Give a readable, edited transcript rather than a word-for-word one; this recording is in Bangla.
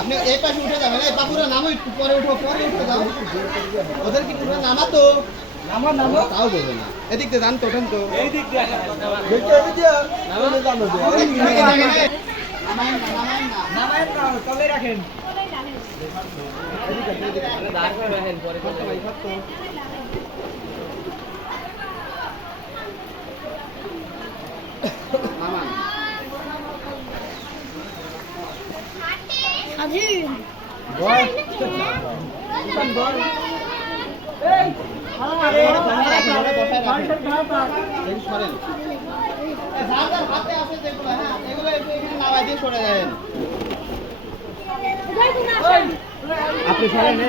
আপনি এই পাশে উঠে যাবেন, এই বাবুরা নামো, একটু পরে উঠো, পরে উঠে যাও। ওদের কি পুরো নামা তো নামো তাও বলবে না। এদিক দিয়ে যান তো, ওঠেন তো। এই দিক দিয়ে রাখেন। আপনি সরেন।